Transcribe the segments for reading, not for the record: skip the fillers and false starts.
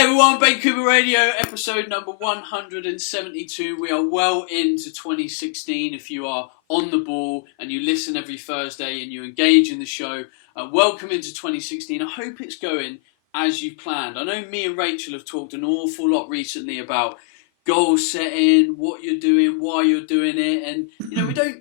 Hey everyone, Ben Coomber Radio, episode number 172. We are well into 2016. If you are on the ball and you listen every Thursday and you engage in the show, welcome into 2016. I hope it's going as you planned. I know me and Rachel have talked an awful lot recently about goal setting, what you're doing, why you're doing it, and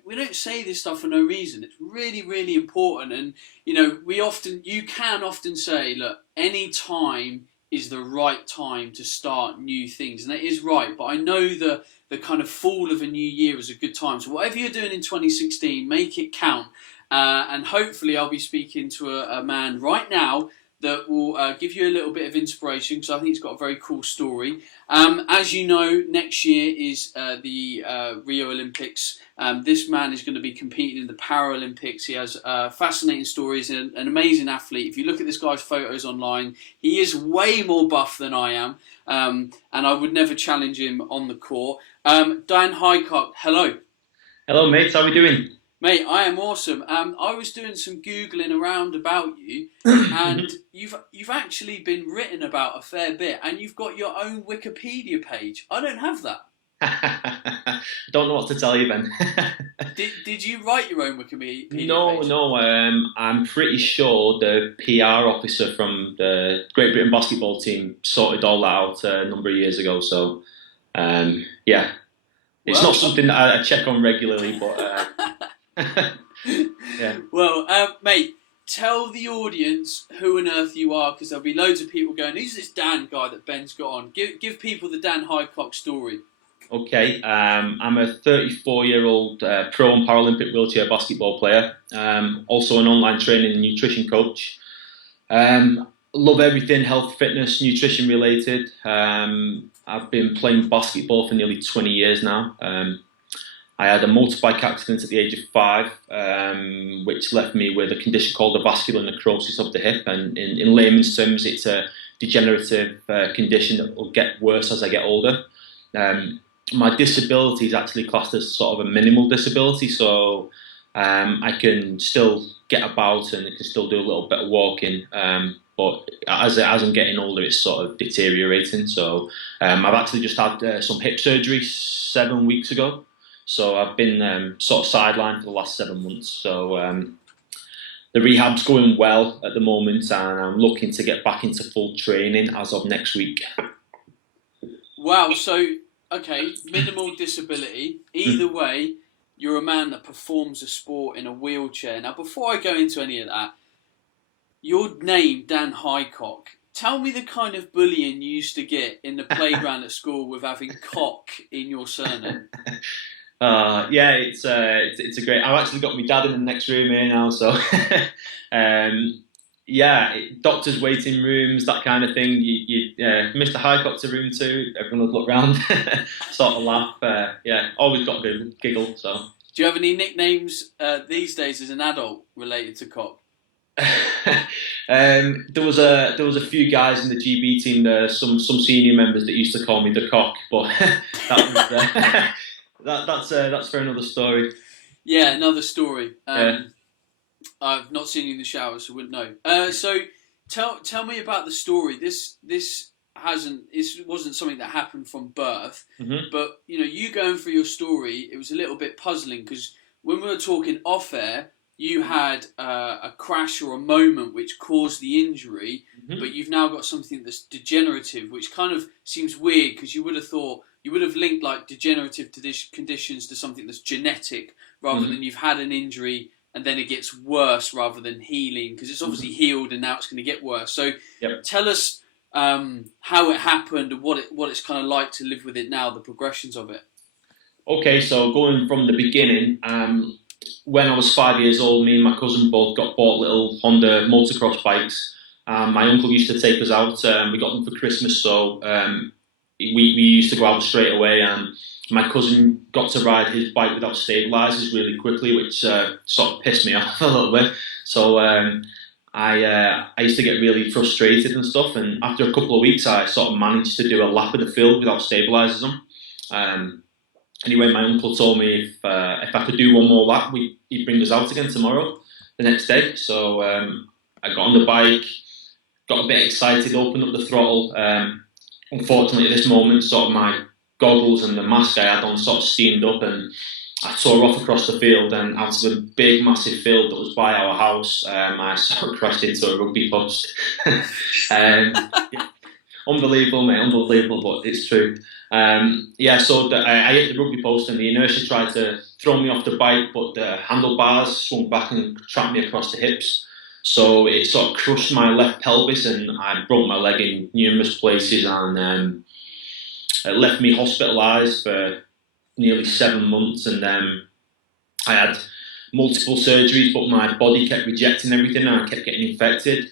we don't say this stuff for no reason. It's really, really important. And you can often say, look, any time is the right time to start new things, and that is right. But I know the kind of fall of a new year is a good time. So whatever you're doing in 2016, make it count. And hopefully I'll be speaking to a man right now that will give you a little bit of inspiration, because I think he's got a very cool story. As you know, next year is the Rio Olympics. This man is going to be competing in the Paralympics. He has fascinating stories and an amazing athlete. If you look at this guy's photos online, he is way more buff than I am, and I would never challenge him on the court. Dan Highcock, hello. Hello, mates. How are we doing? Mate, I am awesome. I was doing some Googling around about you, and you've actually been written about a fair bit, and you've got your own Wikipedia page. I don't have that. Don't know what to tell you, Ben. Did you write your own Wikipedia page? No. I'm pretty sure the PR officer from the Great Britain basketball team sorted all that out a number of years ago. So, yeah, it's not something that I check on regularly, but. Yeah. Well, mate, tell the audience who on earth you are, because there'll be loads of people going, who's this Dan guy that Ben's got on? Give people the Dan Highcock story. Okay, I'm a 34-year-old pro and Paralympic wheelchair basketball player, also an online training and nutrition coach. Love everything health, fitness, nutrition related. I've been playing basketball for nearly 20 years now. I had a motorbike accident at the age of 5, which left me with a condition called a vascular necrosis of the hip. And in layman's terms, it's a degenerative condition that will get worse as I get older. My disability is actually classed as sort of a minimal disability, so I can still get about and I can still do a little bit of walking. But as I'm getting older, it's sort of deteriorating. So I've actually just had some hip surgery 7 weeks ago. So I've been sort of sidelined for the last 7 months. So the rehab's going well at the moment, and I'm looking to get back into full training as of next week. Wow. So, okay, minimal disability. Either way, you're a man that performs a sport in a wheelchair. Now, before I go into any of that, your name, Dan Highcock. Tell me the kind of bullying you used to get in the playground at school with having cock in your surname. Yeah, it's a great. I've actually got my dad in the next room here now, so yeah, doctors' waiting rooms, that kind of thing. Mr. Highcock to room 2. Everyone would look round, sort of laugh. Yeah, always got a giggle. So, do you have any nicknames these days as an adult related to cock? There was a few guys in the GB team, some senior members that used to call me the cock, but that was. That's for another story. Yeah, another story. Yeah. I've not seen you in the shower, so wouldn't know. So tell me about the story. This wasn't something that happened from birth, but you going through your story, it was a little bit puzzling, because when we were talking off air, you had a crash or a moment which caused the injury, but you've now got something that's degenerative, which kind of seems weird, because you would have linked like degenerative conditions to something that's genetic, rather than you've had an injury and then it gets worse rather than healing, because it's obviously healed and now it's going to get worse. So tell us how it happened and what it's kind of like to live with it now, the progressions of it. Okay, so going from the beginning, when I was 5 years old, me and my cousin both got bought little Honda motocross bikes. My uncle used to take us out. We got them for Christmas, so we used to go out straight away, and my cousin got to ride his bike without stabilisers really quickly, which sort of pissed me off a little bit. So I used to get really frustrated and stuff, and after a couple of weeks I sort of managed to do a lap of the field without stabilisers on. Anyway, my uncle told me if I could do one more lap, he'd bring us out again tomorrow, the next day. So I got on the bike, got a bit excited, opened up the throttle, unfortunately at this moment, sort of my goggles and the mask I had on sort of steamed up, and I tore off across the field, and out of a big massive field that was by our house, I sort of crashed into a rugby post. Yeah, unbelievable, mate, unbelievable, but it's true. So I hit the rugby post, and the inertia tried to throw me off the bike, but the handlebars swung back and trapped me across the hips. So it sort of crushed my left pelvis, and I broke my leg in numerous places, and it left me hospitalised for nearly 7 months. And I had multiple surgeries, but my body kept rejecting everything, and I kept getting infected.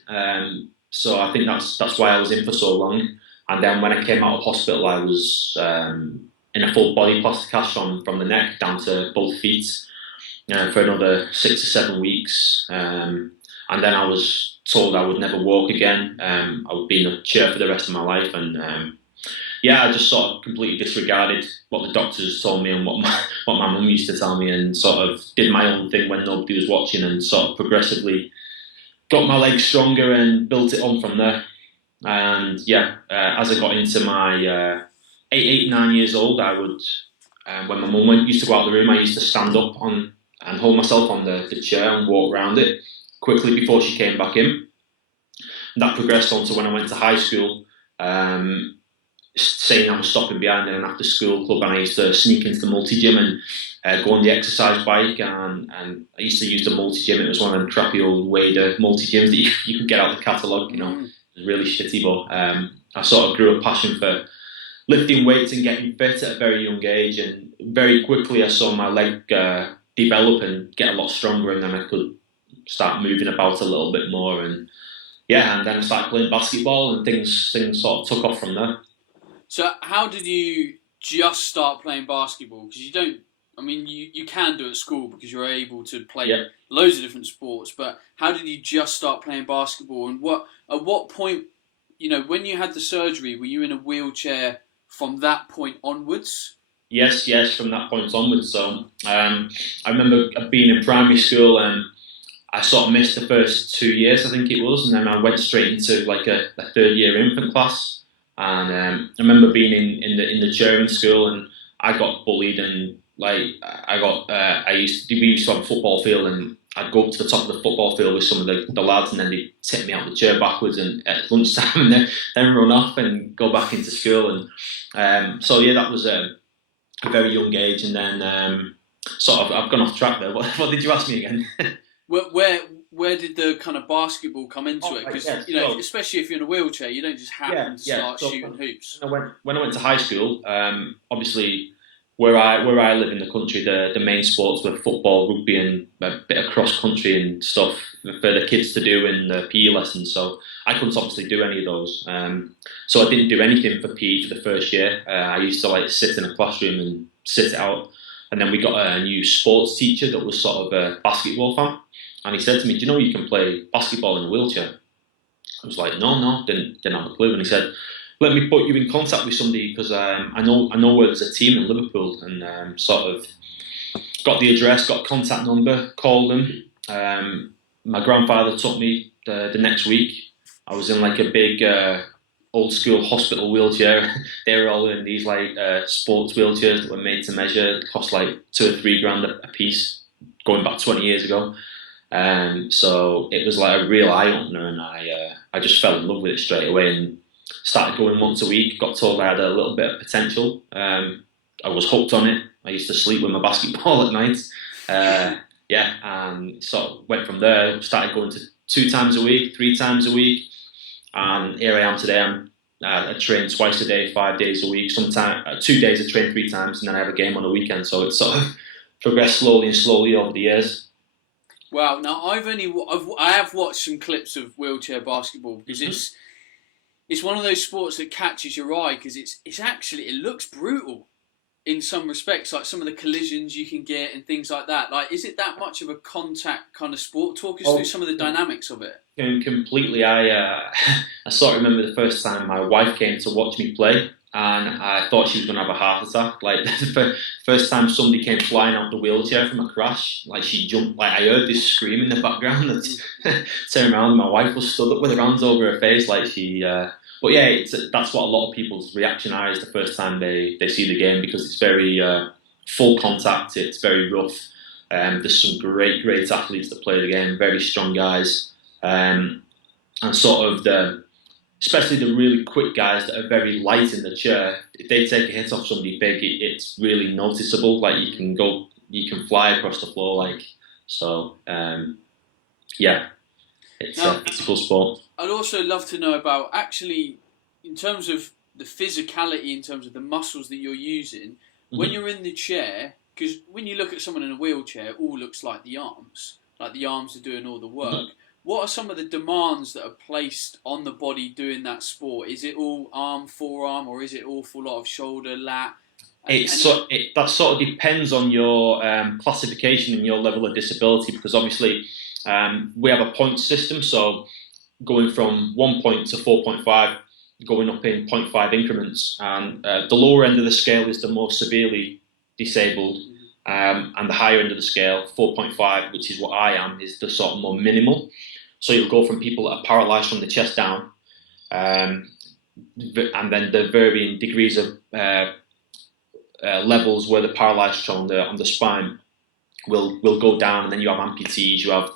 So I think that's why I was in for so long. And then when I came out of hospital, I was in a full body plastic cast from the neck down to both feet for another 6 or 7 weeks. And then I was told I would never walk again. I would be in a chair for the rest of my life. And I just sort of completely disregarded what the doctors told me and what my mum used to tell me, and sort of did my own thing when nobody was watching, and sort of progressively got my legs stronger and built it on from there. And as I got into my 9 years old, I would, when my mum used to go out the room, I used to stand up on and hold myself on the chair and walk around it quickly before she came back in. And that progressed on to when I went to high school, saying I was stopping behind in an after school club, and I used to sneak into the multi-gym and go on the exercise bike, and I used to use the multi-gym. It was one of them crappy old Wader multi-gyms that you could get out of the catalogue, It was really shitty, but I sort of grew a passion for lifting weights and getting fit at a very young age, and very quickly I saw my leg develop and get a lot stronger, and then I could start moving about a little bit more, and then I started playing basketball, and things sort of took off from there. So how did you just start playing basketball? Because you don't, you can do it at school because you're able to play loads of different sports, but how did you just start playing basketball? And at what point, when you had the surgery, were you in a wheelchair from that point onwards? Yes, from that point onwards. So I remember being in primary school, and I sort of missed the first 2 years, I think it was, and then I went straight into like a third year infant class. And I remember being in the cheering school, and I got bullied, and we used to have a football field, and I'd go up to the top of the football field with some of the lads, and then they'd take me out of the chair backwards and at lunchtime, and then run off and go back into school. And that was a very young age. And then I've gone off track there. What did you ask me again? Where did the kind of basketball come into it? Because especially if you're in a wheelchair, you don't just happen to start shooting hoops. When I went to high school, obviously where I live in the country, the main sports were football, rugby, and a bit of cross country and stuff for the kids to do in the PE lessons. So I couldn't obviously do any of those. So I didn't do anything for PE for the first year. I used to sit in a classroom and sit it out. And then we got a new sports teacher that was sort of a basketball fan. And he said to me, "Do you know you can play basketball in a wheelchair?" I was like, no, didn't have a clue. And he said, "Let me put you in contact with somebody, because I know where there's a team in Liverpool." And sort of got the address, got contact number, called them. My grandfather took me the next week. I was in like a big old school hospital wheelchair. They were all in these sports wheelchairs that were made to measure. It cost like $2 or $3 grand a piece, going back 20 years ago. So it was like a real eye opener, and I just fell in love with it straight away and started going once a week. Got told I had a little bit of potential. I was hooked on it. I used to sleep with my basketball at night. And sort of went from there. Started going to 2 times a week, 3 times a week, and here I am today. I train twice a day, 5 days a week. Sometimes 2 days I train 3 times, and then I have a game on the weekend. So it's sort of progressed slowly over the years. Wow. Now I have watched some clips of wheelchair basketball, because it's one of those sports that catches your eye, because it looks brutal in some respects, like some of the collisions you can get and things like that. Like, is it that much of a contact kind of sport? Talk us through some of the dynamics of it. Completely. I sort of remember the first time my wife came to watch me play, and I thought she was going to have a heart attack. Like, the first time somebody came flying out the wheelchair from a crash, like she jumped. Like, I heard this scream in the background. Turned around, and my wife was stood up with her hands over her face, like she But yeah, that's what a lot of people's reaction are is the first time they see the game, because it's very full contact, it's very rough. There's some great athletes that play the game, very strong guys, and sort of especially the really quick guys that are very light in the chair. If they take a hit off somebody big, it's really noticeable. Like you can fly across the floor. Like so, yeah, it's a physical sport. I'd also love to know about, actually, in terms of the physicality, in terms of the muscles that you're using, when you're in the chair, because when you look at someone in a wheelchair, it all looks like the arms are doing all the work. What are some of the demands that are placed on the body doing that sport? Is it all arm, forearm, or is it all full lot of shoulder, lat? That sort of depends on your classification and your level of disability, because obviously we have a point system, so going from 1 point to 4.5, going up in 0.5 increments, and the lower end of the scale is the most severely disabled, and the higher end of the scale, 4.5, which is what I am, is the sort of more minimal. So you'll go from people that are paralysed from the chest down, and then the varying degrees of levels where the paralysed on the spine will go down, and then you have amputees, you have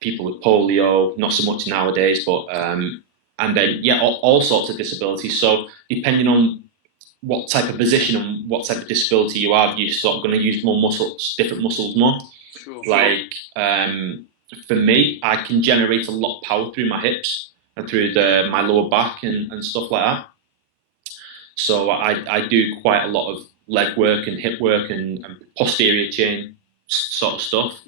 people with polio, not so much nowadays, but and then all sorts of disabilities. So depending on what type of position and what type of disability you have, you're sort of going to use more muscles, different muscles more. Sure. Like for me, I can generate a lot of power through my hips and through my lower back and stuff like that. So I do quite a lot of leg work and hip work and posterior chain sort of stuff.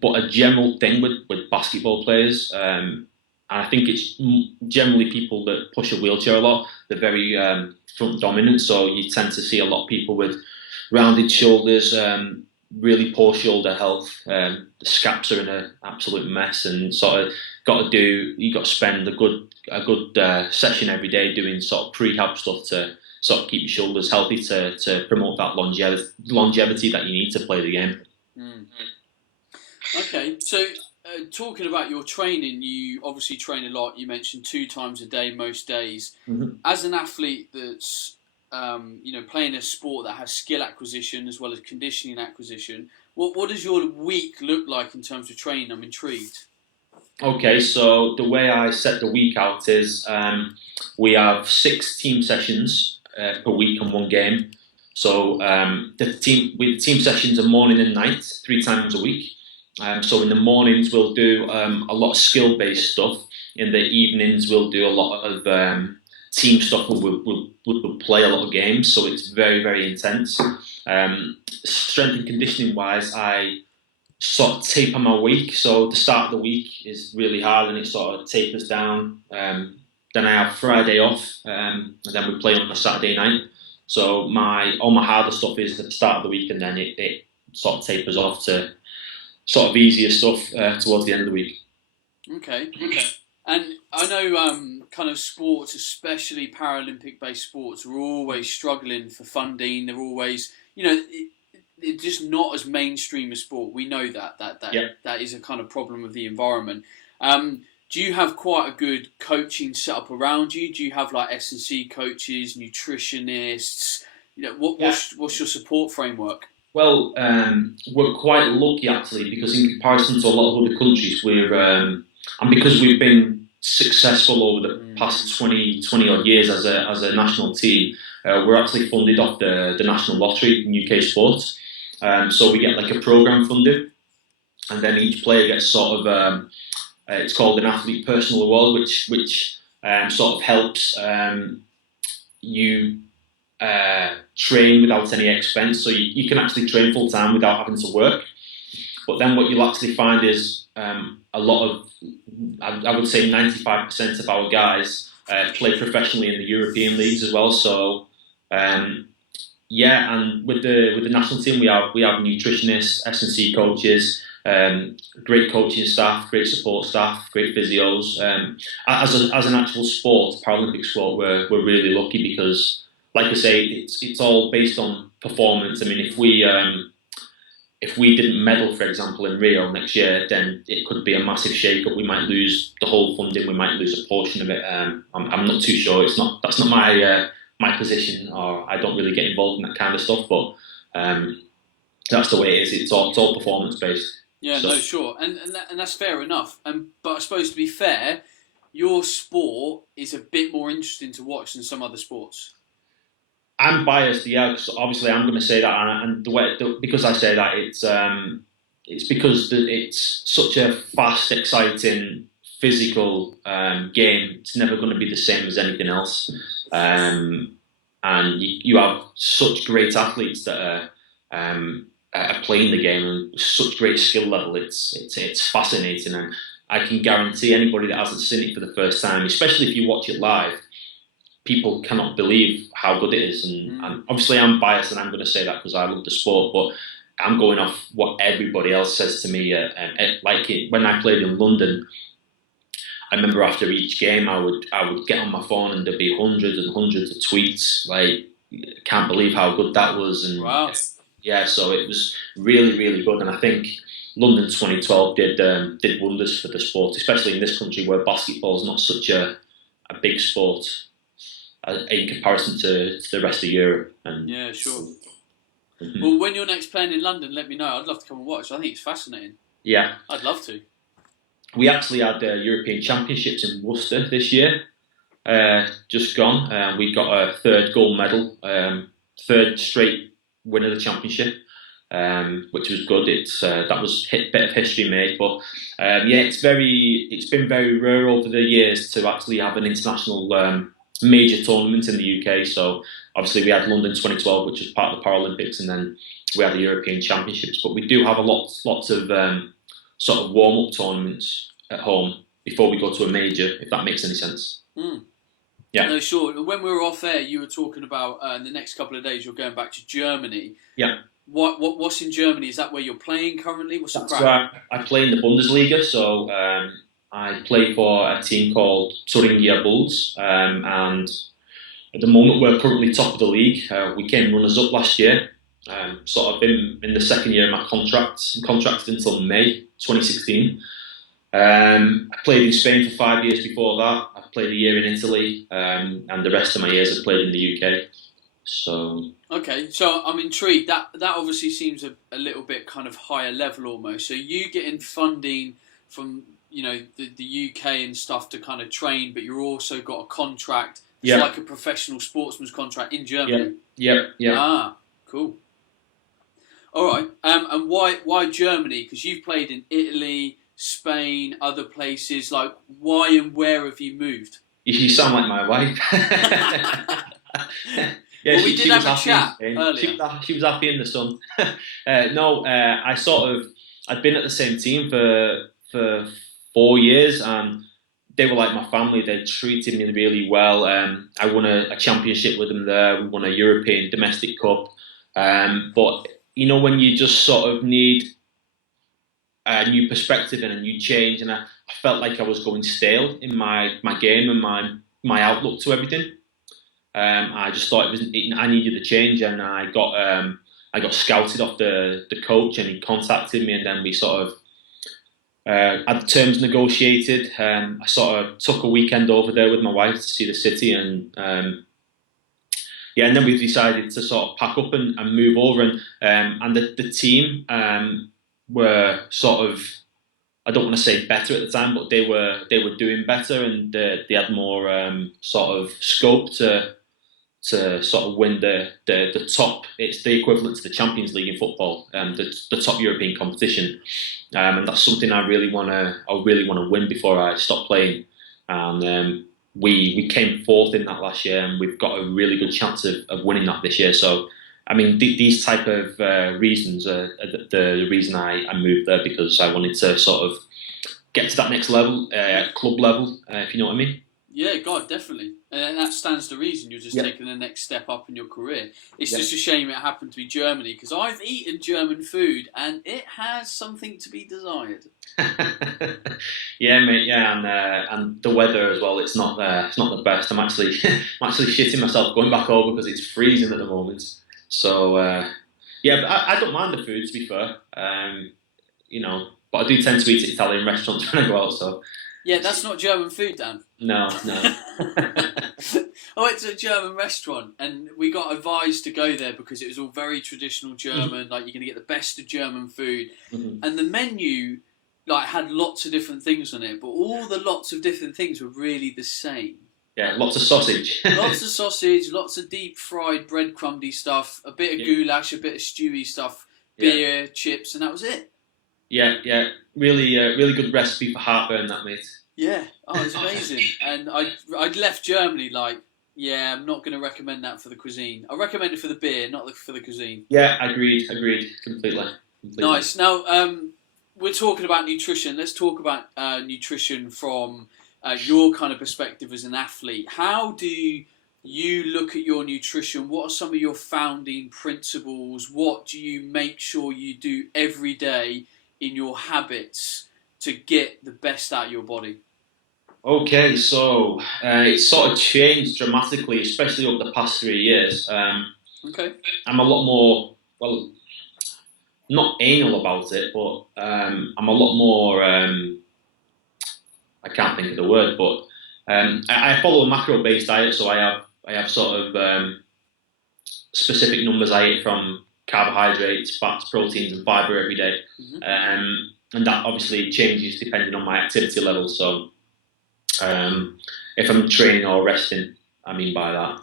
But a general thing with basketball players, and I think it's generally people that push a wheelchair a lot, they're very front dominant, so you tend to see a lot of people with rounded shoulders, really poor shoulder health. The scaps are in an absolute mess, and sort of you got to spend a good session every day doing sort of prehab stuff to sort of keep your shoulders healthy to promote that longevity that you need to play the game. Okay, so talking about your training, you obviously train a lot. You mentioned 2 times a day most days. As an athlete that's playing a sport that has skill acquisition as well as conditioning acquisition, what does your week look like in terms of training? I'm intrigued. Okay, so the way I set the week out is we have 6 team sessions per week on one game. So the team sessions are morning and night, 3 times a week. So in the mornings we'll do a lot of skill-based stuff. In the evenings we'll do a lot of team stuff. We'll play a lot of games, so it's very, very intense. Strength and conditioning wise, I sort of taper my week. So the start of the week is really hard, and it sort of tapers down. Then I have Friday off, and then we play on a Saturday night. So all my harder stuff is at the start of the week, and then it sort of tapers off to sort of easier stuff towards the end of the week. Okay. And I know kind of sports, especially Paralympic-based sports, are always struggling for funding. They're always, they're just not as mainstream a sport. We know that is a kind of problem of the environment. Do you have quite a good coaching set up around you? Do you have like S&C coaches, nutritionists? What's your support framework? Well, we're quite lucky actually, because in comparison to a lot of other countries, and because we've been successful over the past 20 odd years as a national team, we're actually funded off the national lottery in UK sports. So we get like a programme funded, and then each player gets sort of it's called an athlete personal award, which sort of helps you train without any expense. So you can actually train full time without having to work. But then what you'll actually find is a lot of, I would say 95% of our guys play professionally in the European leagues as well. So and with the national team we have nutritionists, S&C coaches, great coaching staff, great support staff, great physios. As an actual sport, Paralympic sport, we're really lucky because, like I say, it's all based on performance. I mean, if we didn't medal, for example, in Rio next year, then it could be a massive shake-up. We might lose the whole funding. We might lose a portion of it. I'm not too sure. That's not my position, or I don't really get involved in that kind of stuff. But that's the way it is. It's all performance based. Yeah, so. No, sure, and that's fair enough. But I suppose, to be fair, your sport is a bit more interesting to watch than some other sports. I'm biased, yeah, because obviously I'm going to say that, and because I say that, it's because it's such a fast, exciting, physical game. It's never going to be the same as anything else, and you have such great athletes that are playing the game and such great skill level. It's fascinating, and I can guarantee anybody that hasn't seen it for the first time, especially if you watch it live, people cannot believe how good it is. And obviously I'm biased and I'm going to say that because I love the sport, but I'm going off what everybody else says to me. When I played in London, I remember after each game I would get on my phone and there'd be hundreds and hundreds of tweets like, can't believe how good that was. And wow. Yeah, so it was really, really good. And I think London 2012 did wonders for the sport, especially in this country where basketball is not such a big sport in comparison to the rest of Europe. And yeah, sure. Mm-hmm. Well, when you're next playing in London, let me know. I'd love to come and watch. I think it's fascinating. Yeah. I'd love to. We actually had European Championships in Worcester this year, just gone. We got a third gold medal, third straight win of the championship, which was good. That was a bit of history made, but it's been very rare over the years to actually have an international major tournament in the UK. So obviously we had London 2012, which was part of the Paralympics, and then we had the European Championships. But we do have lots of sort of warm-up tournaments at home before we go to a major, if that makes any sense. Yeah. No, sure. When we were off air, you were talking about in the next couple of days you're going back to Germany. Yeah. What's in Germany? Is that where you're playing currently? What's the crack? So I play in the Bundesliga, so I play for a team called Thuringia Bulls, and at the moment we're currently top of the league. We came runners-up last year. Sort of in the second year of my contract. I'm contracted until May 2016. I played in Spain for 5 years before that. I played a year in Italy, and the rest of my years I've played in the UK. So okay, so I'm intrigued. That obviously seems a little bit kind of higher level almost. So you getting funding from the UK and stuff to kind of train, but you're also got a contract. It's like a professional sportsman's contract in Germany. Yeah. Ah, cool. All right. And why Germany? Because you've played in Italy, Spain, other places. Like, why and where have you moved? You sound like my wife. Yeah, well, we did have a chat earlier. She was happy in the sun. I'd been at the same team for 4 years, and they were like my family. They treated me really well. I won a championship with them there. We won a European domestic cup. But when you just sort of need a new perspective and a new change, and I felt like I was going stale in my game and my outlook to everything. I just thought I needed a change, and I got scouted off the coach, and he contacted me, and then we sort of had the terms negotiated. I sort of took a weekend over there with my wife to see the city, and then we decided to sort of pack up and move over, and the team were sort of, I don't want to say better at the time, but they were doing better, and they had more sort of scope to sort of win the top. It's the equivalent to the Champions League in football, the top European competition, and that's something I really want to win before I stop playing. And we came fourth in that last year, and we've got a really good chance of winning that this year. So, I mean, these type of reasons are the reason I moved there, because I wanted to sort of get to that next level, club level, if you know what I mean. Yeah, God, definitely. And that stands to reason. You're just taking the next step up in your career. It's just a shame it happened to be Germany, because I've eaten German food and it has something to be desired. Yeah, mate. Yeah, and the weather as well. It's not the best. I'm actually shitting myself going back over because it's freezing at the moment. So Yeah, but I don't mind the food, to be fair. But I do tend to eat at Italian restaurants when I go out. So Yeah, that's not German food, Dan. no. I went to a German restaurant and we got advised to go there because it was all very traditional German. Like, you're going to get the best of German food, and the menu had lots of different things on it, but all the lots of different things were really the same. Yeah, lots of sausage. Lots of sausage, lots of deep fried breadcrumby stuff, a bit of goulash, a bit of stewy stuff, beer, chips, and that was it. Yeah. Really good recipe for heartburn, that, mate. Yeah, it's amazing. And I'd left Germany I'm not going to recommend that for the cuisine. I recommend it for the beer, not for the cuisine. Yeah, agreed, completely. Nice. Now, we're talking about nutrition. Let's talk about nutrition from your kind of perspective as an athlete. How do you look at your nutrition? What are some of your founding principles? What do you make sure you do every day in your habits to get the best out of your body? Okay, so it's sort of changed dramatically, especially over the past 3 years. Okay. I'm a lot more, well, not anal about it, but I'm a lot more, I can't think of the word, but I follow a macro-based diet, so I have sort of specific numbers I eat from carbohydrates, fats, proteins, and fibre every day. And that obviously changes depending on my activity level. So if I'm training or resting, I mean by that.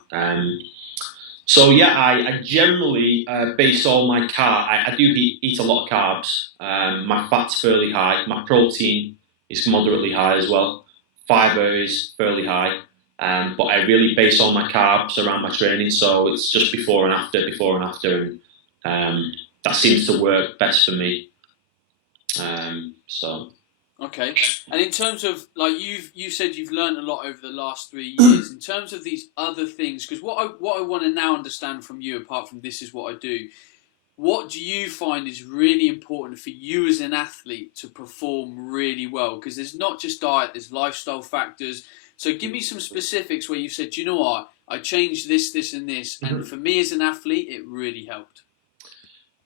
I generally base all my I do eat a lot of carbs. My fat's fairly high. My protein is moderately high as well. Fibre is fairly high. But I really base all my carbs around my training. So it's just before and after. And that seems to work best for me. Okay, and in terms of you said you've learned a lot over the last 3 years. In terms of these other things, because what I want to now understand from you, apart from this is what I do, what do you find is really important for you as an athlete to perform really well? Because there's not just diet, there's lifestyle factors. So give me some specifics where you've said, you know what, I changed this, and this, and for me as an athlete, it really helped.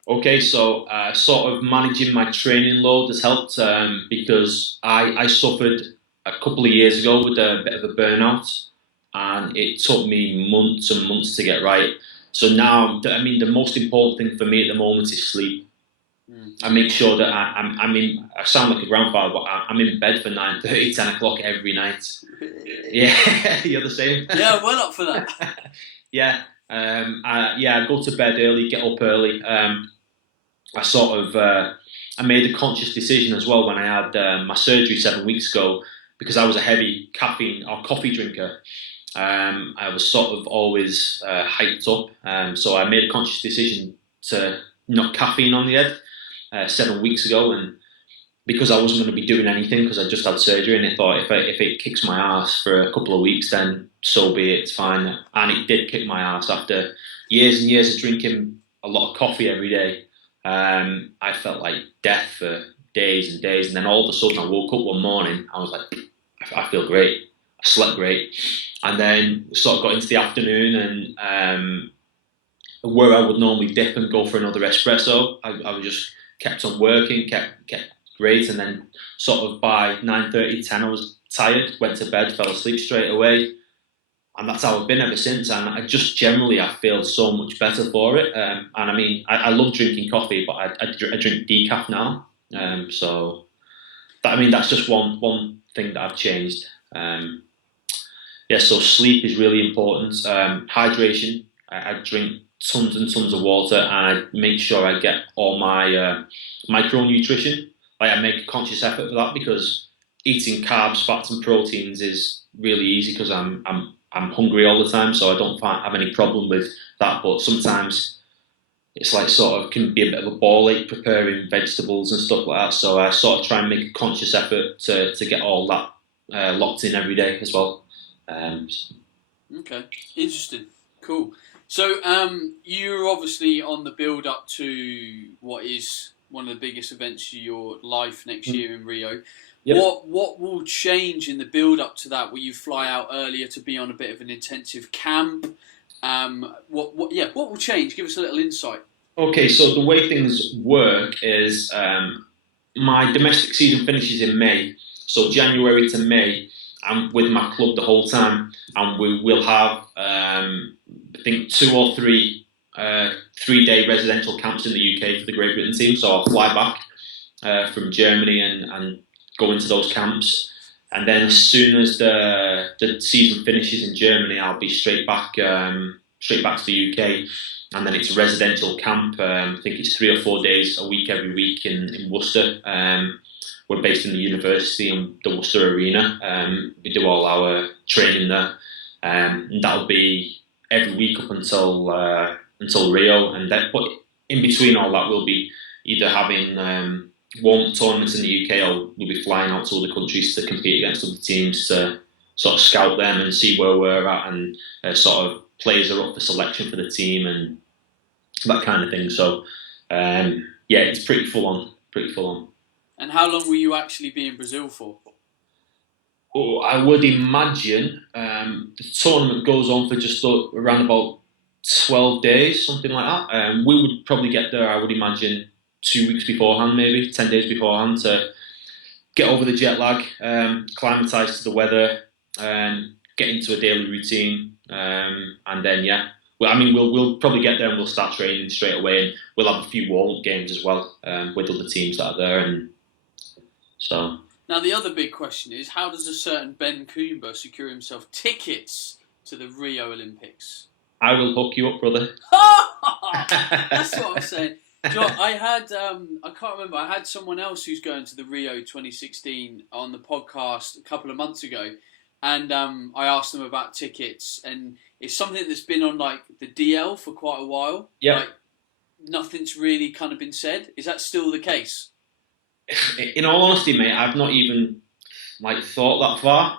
Okay, so sort of managing my training load has helped because I suffered a couple of years ago with a bit of a burnout, and it took me months and months to get right. So now, the most important thing for me at the moment is sleep. I make sure that I sound like a grandfather, but I'm in bed for 9:30, 10 o'clock every night. Yeah, you're the same. Yeah, well up for that. Yeah, I go to bed early, get up early. I made a conscious decision as well when I had my surgery 7 weeks ago, because I was a heavy caffeine or coffee drinker. I was sort of always hyped up, so I made a conscious decision to not caffeine on the head 7 weeks ago, and because I wasn't going to be doing anything because I just had surgery, and I thought if it kicks my ass for a couple of weeks, then so be it, it's fine. And it did kick my ass after years and years of drinking a lot of coffee every day. I felt like death for days and days, and then all of a sudden I woke up one morning, I was like, I feel great, I slept great. And then sort of got into the afternoon, and where I would normally dip and go for another espresso, I was just kept on working, kept great, and then sort of by 9:30, 10 I was tired, went to bed, fell asleep straight away. And that's how I've been ever since. And I feel so much better for it. And I love drinking coffee, but I drink decaf now. That's just one thing that I've changed. So sleep is really important. Hydration. I drink tons and tons of water, and I make sure I get all my micronutrition. I make a conscious effort for that, because eating carbs, fats, and proteins is really easy because I'm hungry all the time, so I don't have any problem with that. But sometimes it's can be a bit of a ball ache preparing vegetables and stuff like that. So I sort of try and make a conscious effort to get all that locked in every day as well. Okay, interesting, cool. So you're obviously on the build up to what is one of the biggest events of your life next year in Rio. Yep. What will change in the build up to that? Will you fly out earlier to be on a bit of an intensive camp? What will change? Give us a little insight. Okay, so the way things work is my domestic season finishes in May. So January to May, I'm with my club the whole time, and we will have I think 2 or 3 3-day residential camps in the UK for the Great Britain team. So I'll fly back from Germany and go into those camps. And then as soon as the season finishes in Germany, I'll be straight back to the UK, and then it's a residential camp. I think it's 3 or 4 days a week every week in Worcester. We're based in the university in the Worcester Arena. We do all our training there, and that'll be every week up until Rio. But in between all that, we'll be either having warm tournaments in the UK, or we'll be flying out to other countries to compete against other teams to sort of scout them and see where we're at, and sort of players are up for selection for the team and that kind of thing. So yeah, it's pretty full on. And how long will you actually be in Brazil for? Oh, I would imagine the tournament goes on for just around about 12 days, something like that. We would probably get there, I would imagine, 2 weeks beforehand, maybe 10 days beforehand, to get over the jet lag, acclimatise to the weather, get into a daily routine, and then yeah. Well, I mean, we'll probably get there and we'll start training straight away, and we'll have a few warm-up games as well with other teams that are there, and so. Now, the other big question is, how does a certain Ben Coomber secure himself tickets to the Rio Olympics? I will hook you up, brother. That's what I'm saying. John, I can't remember, I had someone else who's going to the Rio 2016 on the podcast a couple of months ago, and I asked them about tickets, and it's something that's been on like the DL for quite a while. Yeah. Like, nothing's really kind of been said. Is that still the case? In all honesty, mate, I've not even thought that far.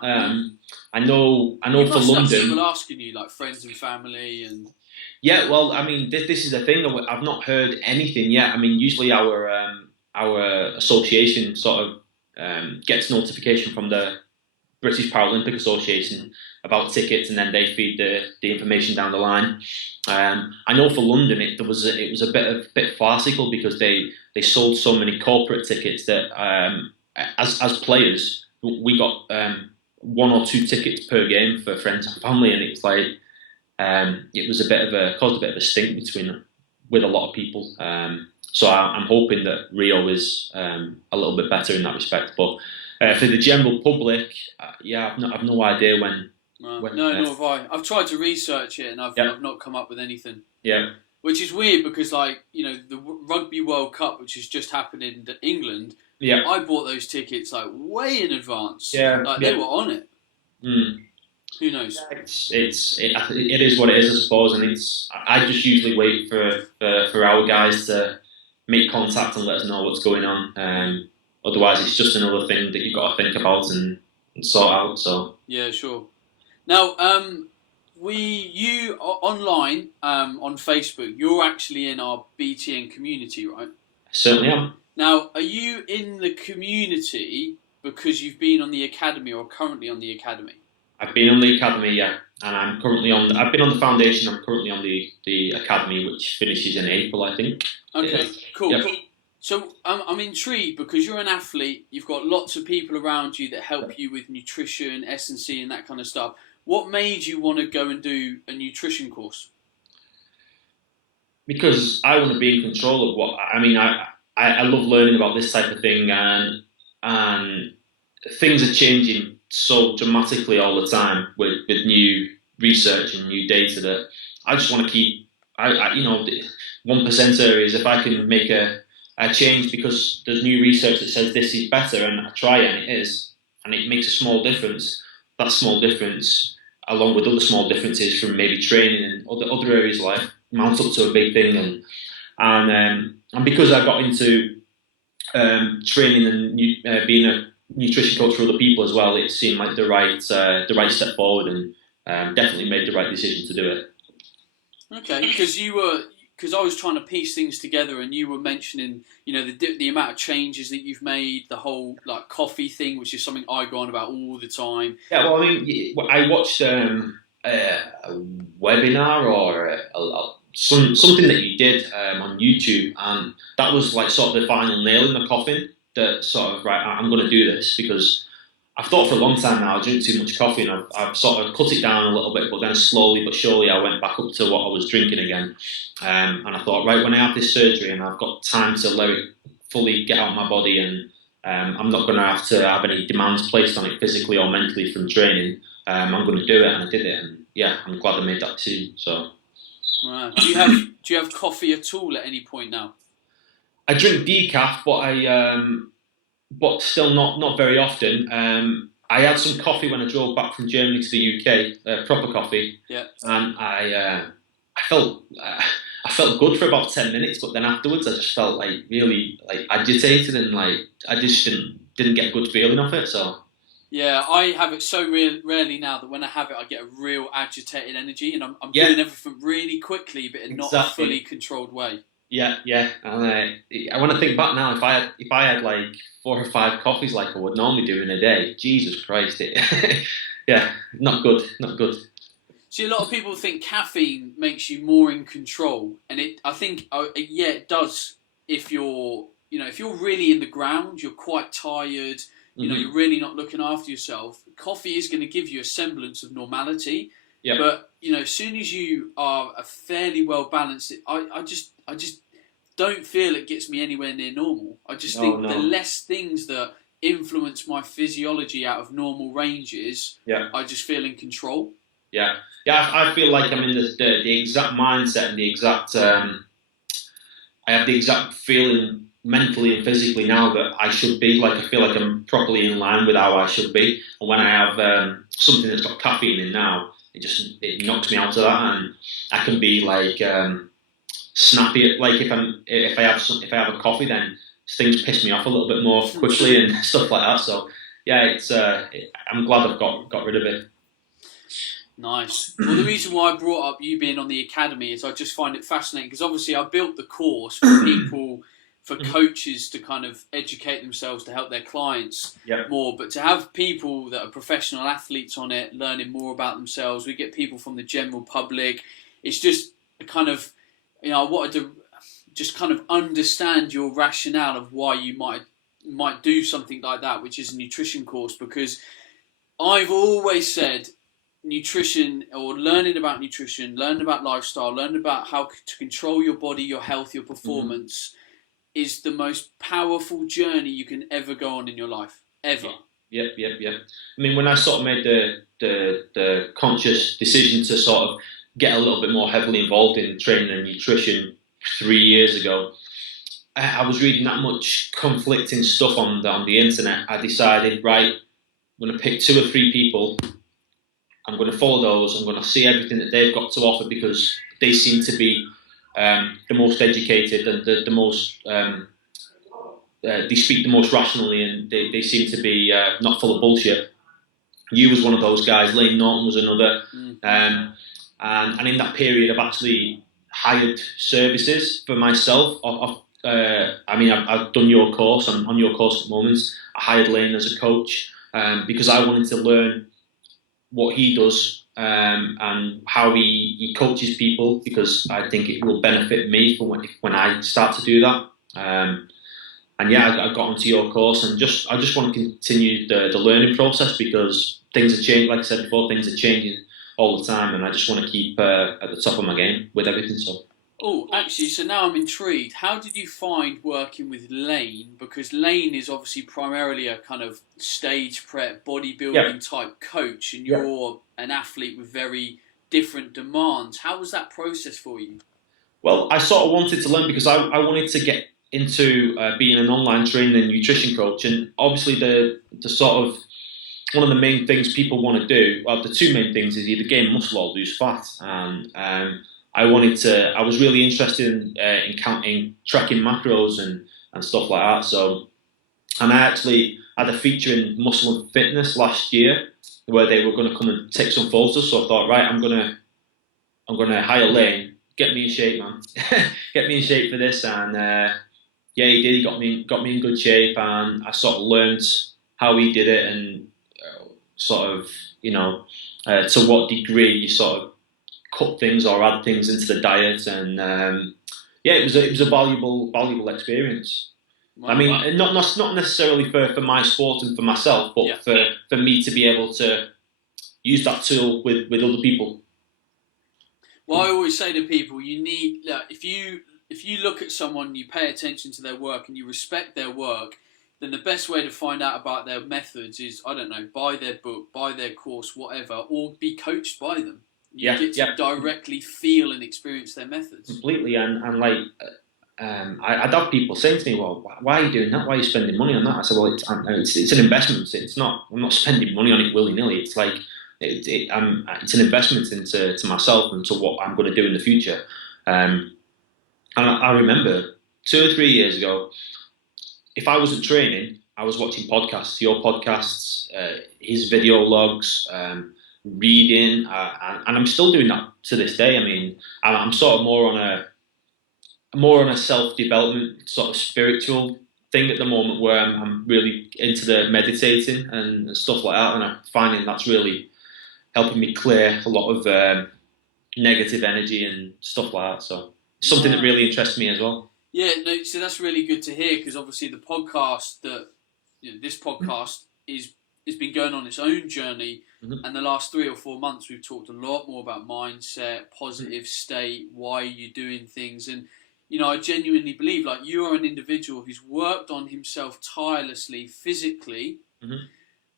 I know You for must have London. people asking you, like friends and family, and Yeah, well, I mean, this is the thing. I've not heard anything yet. I mean, usually our association sort of gets notification from the British Paralympic Association about tickets, and then they feed the information down the line. I know for London, it was a bit farcical, because they sold so many corporate tickets that as players we got 1 or 2 tickets per game for friends and family, and it's like it was caused a bit of a stink with a lot of people. So I'm hoping that Rio is a little bit better in that respect, but. For the general public, yeah, I've no idea when. No, nor have I. I've tried to research it, and I've not come up with anything. Yeah. Which is weird, because, like, you know, the Rugby World Cup, which has just happened in England, Yeah. I bought those tickets like way in advance. Yeah. Like they were on it. Mm. Who knows? It is what it is, I suppose, and I just usually wait for our guys to make contact and let us know what's going on. Otherwise, it's just another thing that you've got to think about and sort out. So yeah, sure. Now, you online on Facebook. You're actually in our BTN community, right? I certainly am. Now, are you in the community because you've been on the academy, or currently on the academy? I've been on the academy, yeah, and I'm currently on. I've been on the foundation. I'm currently on the academy, which finishes in April, I think. Okay, cool. Yep. Cool. So I'm intrigued, because you're an athlete. You've got lots of people around you that help you with nutrition, S&C, and that kind of stuff. What made you want to go and do a nutrition course? Because I want to be in control of what. I mean, I love learning about this type of thing, and things are changing so dramatically all the time with new research and new data that I just want to keep. You know, 1% areas. If I can make a change because there's new research that says this is better, and I try it and it is, and it makes a small difference. That small difference, along with other small differences from maybe training and other areas of life, mounts up to a big thing. And because I got into training and being a nutrition coach for other people as well, it seemed like the right step forward, and definitely made the right decision to do it. Okay, because I was trying to piece things together, and you were mentioning, you know, the amount of changes that you've made, the whole like coffee thing, which is something I go on about all the time. Yeah, well, I mean, I watched a webinar or something that you did on YouTube, and that was like sort of the final nail in the coffin. That sort of right, I'm going to do this because I've thought for a long time now I drink too much coffee, and I've sort of cut it down a little bit, but then slowly but surely I went back up to what I was drinking again. And I thought, right, when I have this surgery and I've got time to let it fully get out of my body, and I'm not going to have any demands placed on it physically or mentally from training, I'm going to do it, and I did it, and yeah, I'm glad I made that decision. So, right. Do you have coffee at all at any point now? I drink decaf, but still not very often. I had some coffee when I drove back from Germany to the UK, proper coffee, Yeah. and I felt good for about 10 minutes, but then afterwards I just felt like really like agitated, and like I just didn't get a good feeling off it. So yeah, I have it so rarely now that when I have it, I get a real agitated energy, and I'm yeah, doing everything really quickly, but in not a fully controlled way. yeah. And when I think back now, if I had like 4 or 5 coffees like I would normally do in a day, Jesus Christ, yeah, not good. See, a lot of people think caffeine makes you more in control, and I think, yeah, it does. If you're really in the ground, you're quite tired. You're really not looking after yourself. Coffee is going to give you a semblance of normality. Yeah. But as soon as you are a fairly well balanced, I just don't feel it gets me anywhere near normal. I just think the less things that influence my physiology out of normal ranges, I just feel in control. Yeah, I feel like I'm in the exact mindset and the exact. I have the exact feeling mentally and physically now that I should be. Like I feel like I'm properly in line with how I should be. And when I have something that's got caffeine in now, it knocks me out of that, and I can be like snappy. Like if I have a coffee, then things piss me off a little bit more quickly and stuff like that. So yeah, I'm glad I've got rid of it. Nice. Well, the reason why I brought up you being on the academy is I just find it fascinating because obviously I built the course for people, for coaches to kind of educate themselves to help their clients more. But to have people that are professional athletes on it, learning more about themselves, we get people from the general public. It's just a kind of, I wanted to just kind of understand your rationale of why you might do something like that, which is a nutrition course, because I've always said nutrition, or learning about nutrition, learning about lifestyle, learning about how to control your body, your health, your performance, is the most powerful journey you can ever go on in your life, ever. Yep. I mean, when I sort of made the conscious decision to sort of get a little bit more heavily involved in training and nutrition 3 years ago, I was reading that much conflicting stuff on the internet. I decided, right, I'm going to pick 2 or 3 people. I'm going to follow those. I'm going to see everything that they've got to offer because they seem to be the most educated and the most. They speak the most rationally, and they seem to be not full of bullshit. You was one of those guys. Lane Norton was another. And in that period, I've actually hired services for myself. I've done your course. I'm on your course at the moment. I hired Lane as a coach because I wanted to learn what he does and how he coaches people, because I think it will benefit me for when I start to do that. And yeah, I got onto your course, and I just want to continue the learning process because things are changing. Like I said before, things are changing all the time, and I just want to keep at the top of my game with everything. So. Oh, actually, so now I'm intrigued. How did you find working with Lane? Because Lane is obviously primarily a kind of stage prep, bodybuilding type coach, and you're an athlete with very different demands. How was that process for you? Well, I sort of wanted to learn because I wanted to get into being an online trainer and nutrition coach, and obviously the sort of one of the main things people want to do, well, the 2 main things is either gain muscle or lose fat, and I was really interested in tracking macros and stuff like that. So, and I actually had a feature in Muscle and Fitness last year where they were going to come and take some photos. So I thought, right, I'm gonna hire Lane, get me in shape, man, get me in shape for this. And yeah, he did. He got me in good shape, and I sort of learned how he did it, and sort of to what degree you sort of cut things or add things into the diet, and it was a valuable experience. Wow, I mean, wow. not necessarily for my sport and for myself, but for me to be able to use that tool with other people. Well, I always say to people, you need if you look at someone, you pay attention to their work and you respect their work, then the best way to find out about their methods is, I don't know, buy their book, buy their course, whatever, or be coached by them. You get to directly feel and experience their methods. Completely, and like I'd have people saying to me, "Well, why are you doing that? Why are you spending money on that?" I said, "Well, it's an investment. It's not. I'm not spending money on it willy nilly. It's like it's an investment into myself and to what I'm going to do in the future." And I remember 2 or 3 years ago, if I wasn't training, I was watching podcasts, your podcasts, his video logs, reading, and I'm still doing that to this day. I mean, I'm sort of more on a self-development sort of spiritual thing at the moment, where I'm really into the meditating and stuff like that, and I'm finding that's really helping me clear a lot of negative energy and stuff like that. So it's something that really interests me as well. Yeah, no, so that's really good to hear, because obviously the podcast this podcast has been going on its own journey, and the last 3 or 4 months we've talked a lot more about mindset, positive state, why you're doing things, and I genuinely believe like you are an individual who's worked on himself tirelessly physically,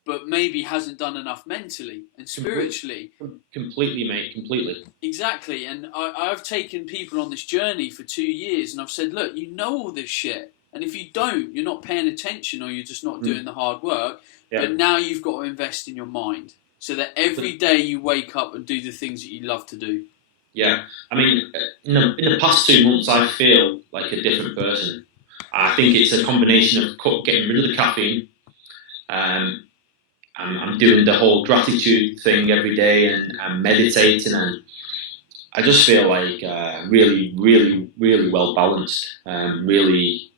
but maybe hasn't done enough mentally and spiritually. Completely, mate, completely. Exactly, and I've taken people on this journey for 2 years, and I've said, look, you know all this shit, and if you don't, you're not paying attention, or you're just not doing the hard work, but now you've got to invest in your mind, so that every day you wake up and do the things that you love to do. Yeah, I mean, in the past 2 months, I feel like a different person. I think it's a combination of getting rid of the caffeine. I'm doing the whole gratitude thing every day, and I'm meditating, and I just feel like really, really, really well balanced. Really,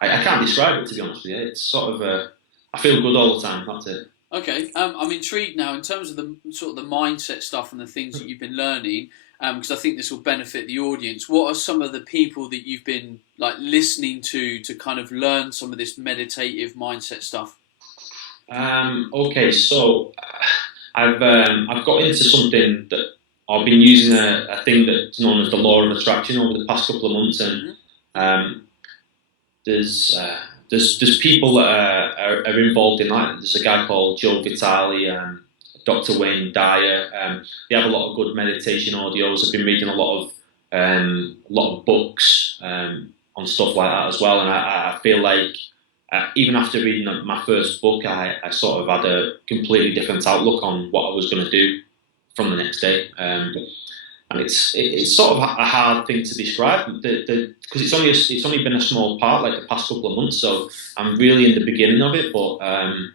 I can't describe it, to be honest with you. It's sort of I feel good all the time. That's it. Okay, I'm intrigued now in terms of the sort of the mindset stuff and the things that you've been learning, because I think this will benefit the audience. What are some of the people that you've been like listening to kind of learn some of this meditative mindset stuff? Okay, so I've got into something that I've been using a thing that's known as the law of attraction over the past couple of months, and there's people that are involved in that. There's a guy called Joe Vitale, Dr. Wayne Dyer. They have a lot of good meditation audios. I've been reading a lot of books on stuff like that as well, and I feel like even after reading my first book, I sort of had a completely different outlook on what I was going to do from the next day. And it's sort of a hard thing to describe, because it's only been a small part, like the past couple of months. So I'm really in the beginning of it, but I'm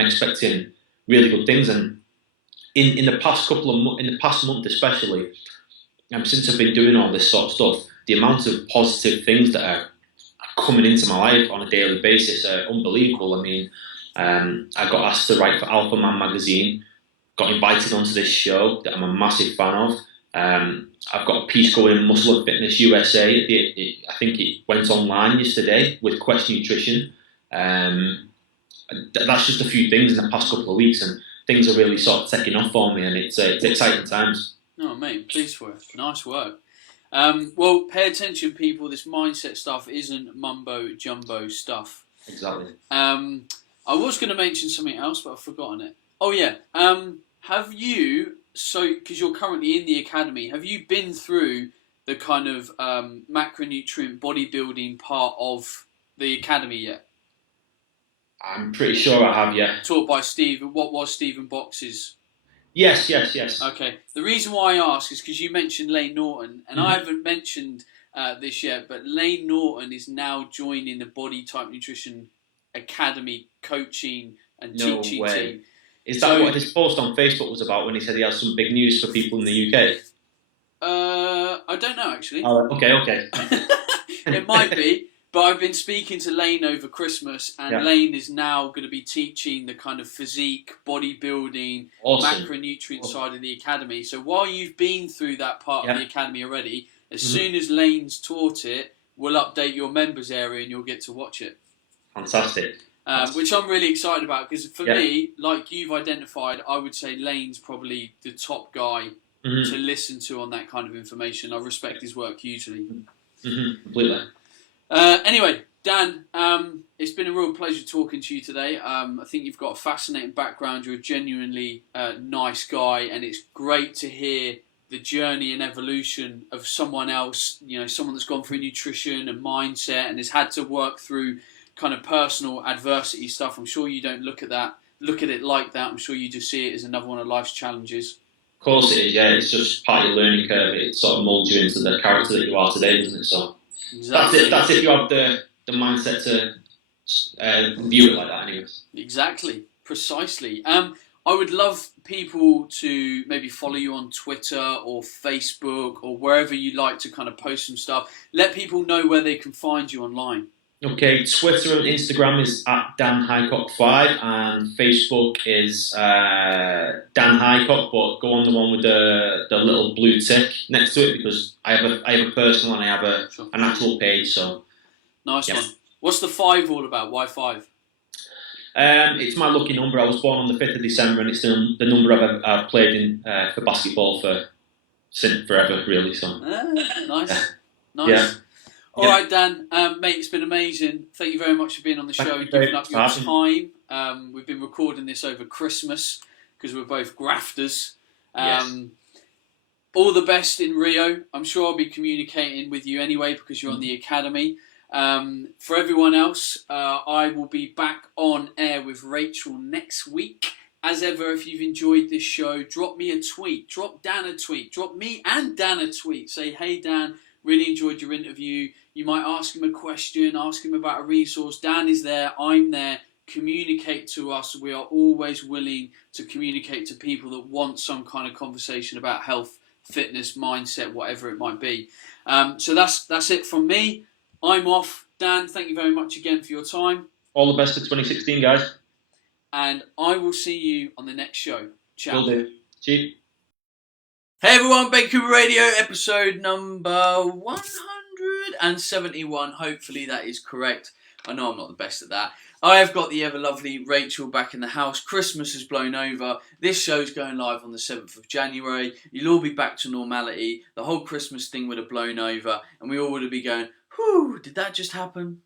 expecting really good things. And in the past month especially, since I've been doing all this sort of stuff, the amount of positive things that are coming into my life on a daily basis are unbelievable. I mean, I got asked to write for Alpha Man magazine, got invited onto this show that I'm a massive fan of. I've got a piece going in Muscle and Fitness USA. I think it went online yesterday with Quest Nutrition. That's just a few things in the past couple of weeks, and things are really sort of taking off for me, and it's exciting times. Oh, mate, pleased for it. Nice work. Well, pay attention, people. This mindset stuff isn't mumbo jumbo stuff. Exactly. I was going to mention something else, but I've forgotten it. Oh yeah. Have you? So, because you're currently in the academy, have you been through the kind of macronutrient bodybuilding part of the academy yet? I'm pretty sure I have. Yeah. Taught by Steve. What was Stephen Box's? Yes. Okay. The reason why I ask is because you mentioned Lane Norton, and I haven't mentioned this yet, but Lane Norton is now joining the Body Type Nutrition Academy coaching and teaching team. Is that what his post on Facebook was about when he said he has some big news for people in the UK? I don't know, actually. Oh, okay. It might be. But I've been speaking to Lane over Christmas, and Lane is now going to be teaching the kind of physique, bodybuilding, macronutrient side of the academy. So while you've been through that part of the academy already, as soon as Lane's taught it, we'll update your members area and you'll get to watch it. Fantastic. Which I'm really excited about, because for me, like you've identified, I would say Lane's probably the top guy to listen to on that kind of information. I respect his work hugely. Completely. Anyway, Dan, it's been a real pleasure talking to you today. I think you've got a fascinating background. You're a genuinely nice guy, and it's great to hear the journey and evolution of someone else, someone that's gone through nutrition and mindset and has had to work through kind of personal adversity stuff. I'm sure you don't look at it like that. I'm sure you just see it as another one of life's challenges. Of course it is, yeah. It's just part of your learning curve. It sort of molds you into the character that you are today, doesn't it? So exactly. That's if you have the mindset to view it like that, anyways. Exactly, precisely. I would love people to maybe follow you on Twitter or Facebook or wherever you like to kind of post some stuff. Let people know where they can find you online. Okay, Twitter and Instagram is at Dan Highcock 5, and Facebook is Dan Highcock, but go on the one with the little blue tick next to it, because I have a personal and I have an actual page. So nice one. What's the 5 all about? Why 5? It's my lucky number. I was born on the 5th of December, and it's the number I've played in for basketball since forever, really. So nice. Yeah. All right, Dan, mate, it's been amazing. Thank you very much for being on the show and giving up your time. We've been recording this over Christmas because we're both grafters. All the best in Rio. I'm sure I'll be communicating with you anyway because you're on the academy. For everyone else, I will be back on air with Rachel next week. As ever, if you've enjoyed this show, drop me a tweet. Drop Dan a tweet. Drop me and Dan a tweet. Say, hey, Dan, really enjoyed your interview. You might ask him a question, ask him about a resource. Dan is there, I'm there. Communicate to us. We are always willing to communicate to people that want some kind of conversation about health, fitness, mindset, whatever it might be. So that's it from me. I'm off. Dan, thank you very much again for your time. All the best for 2016, guys. And I will see you on the next show. Ciao. Will do. Cheers. Hey everyone, Coomber Radio, episode number 171. Hopefully that is correct. I know I'm not the best at that. I have got the ever lovely Rachel back in the house. Christmas has blown over. This show's going live on the 7th of January. You'll all be back to normality. The whole Christmas thing would have blown over and we all would have been going, whew, did that just happen?